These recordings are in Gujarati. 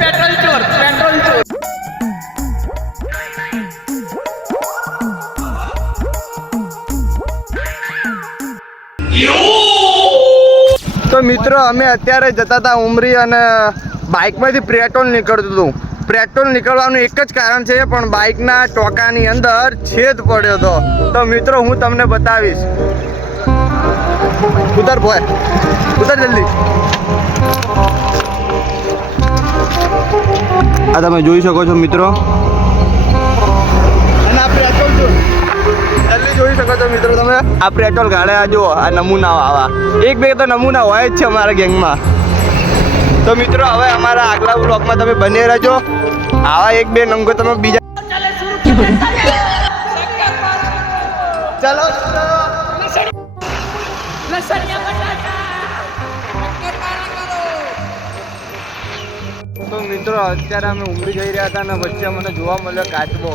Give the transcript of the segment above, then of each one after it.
પેટ્રોલ ચોર, પેટ્રોલ ચોર. તો મિત્રો અમે અત્યારે જતા હતા ઉમરી અને બાઇકમાંથી પેટ્રોલ નીકળતું હતું. પેટ્રોલ નીકળવાનું એક જ કારણ છે, પણ બાઇકના ટોકાની અંદર છેદ પડ્યો હતો. તો મિત્રો હું તમને બતાવીશ. ઉતર ભાઈ, ઉતર જલ્દી. આ તમે જોઈ શકો છો મિત્રો, અને આ પેટ્રોલ જલ્દી જોઈ શકો છો મિત્રો તમે. આ પેટ્રોલ ગાડે આ જુઓ, આ નમૂના આવા એક બે તો નમૂના હોય જ છે અમારા ગેંગમાં. તો મિત્રો હવે અમારા આગલા બ્લોકમાં તમે બને રહેજો. આવા એક બે નંગો તમે બીજા ચાલો. તો મિત્રો અત્યારે અમે ઉમરી જઈ રહ્યા હતા અને વચ્ચે મને જોવા મળ્યો કાચબો.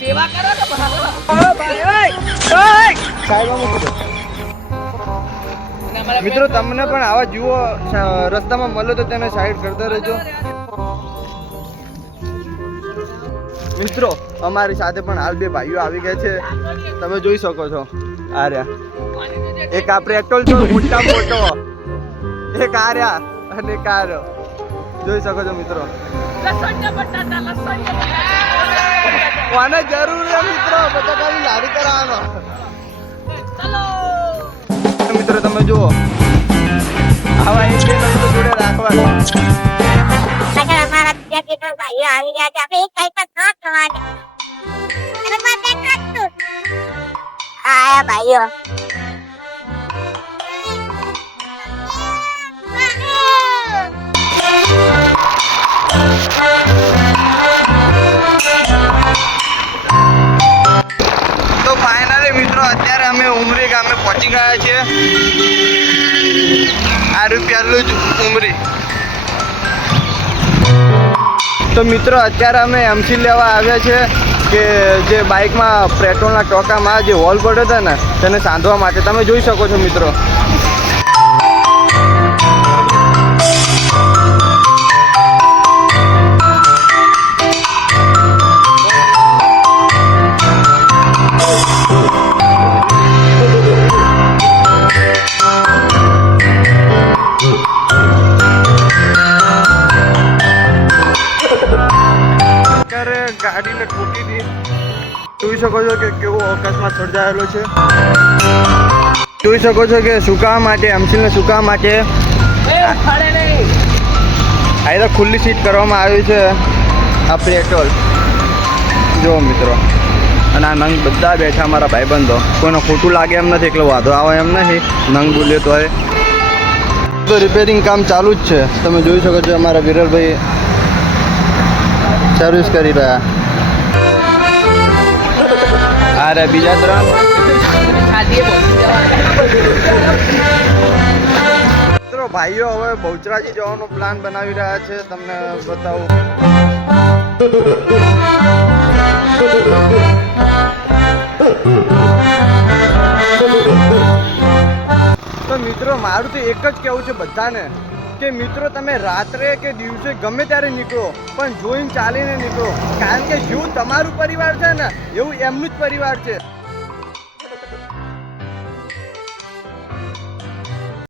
સેવા કરો તો મિત્રો તમને પણ આવા જુઓ રસ્તામાં મળે તો તેને સાઈડ કરતા રહેજો. મિત્રો અમારી સાથે પણ હાલ બે ભાઈઓ આવી ગયા છે, તમે જોઈ શકો છો. આ રહ્યા એક આ પેટ્રોલ ચોર મોટા મોટો, એક આ રહ્યા અને એક આ રહ્યો. જોઈ શકો છો મિત્રો. કોને જરૂર છે મિત્રો બટાકાની લારી કરાવવાનો. મિત્રો તમે જુઓ આવા એક બે લોકો જોડે રાખવા. અમારા બીજા કેટલા ભાઈઓ આવી ગયા છે, આપણે એક કઈ તો ન થવાની. અને માથે કાટતું આયા ભાઈઓ. તો ફાઇનલી મિત્રો અત્યારે અમે ઉમરી ગામે પહોંચી ગયા છીએ. આ પહેલું જ ઉમરી. તો મિત્રો અત્યારે અમે એમસી લેવા આવ્યા છે કે જે બાઇકમાં પેટ્રોલના ટોકામાં જે હોલ પડ્યો હતો ને તેને સાંધવા માટે. તમે જોઈ શકો છો મિત્રો. ગાડીને ઠોકી દી. જોઈ શકો છો કે કેવો અકસ્માત સર્જાયેલો છે. જોઈ શકો છો કે સુકાવા માટે એમસીને સુકાવા માટે આ તો ખુલ્લી સીટ કરવામાં આવી છે. આ પેટ્રોલ જો મિત્રો, અને આ નંગ બધા બેઠા અમારા ભાઈબંધો. કોઈને ખોટું લાગે એમ નથી, એટલે વાંધો આવે એમ નથી. નંગ બોલ્યો તો રિપેરિંગ કામ ચાલુ જ છે. તમે જોઈ શકો છો અમારા વિરલભાઈ સર્વિસ કરી રહ્યા. અરે બીજા ત્રણ મિત્રો ભાઈઓ હવે બહુચરાજી જવાનો પ્લાન બનાવી રહ્યા છે. તમને બતાવું. તો મિત્રો મારું તો એક જ કહેવું છે બધાને કે મિત્રો તમે રાત્રે કે દિવસે ગમે ત્યારે નીકળો, પણ જોઈને ચાલીને નીકળો. કારણ કે જેવું તમારું પરિવાર છે ને એવું એમનું જ પરિવાર છે.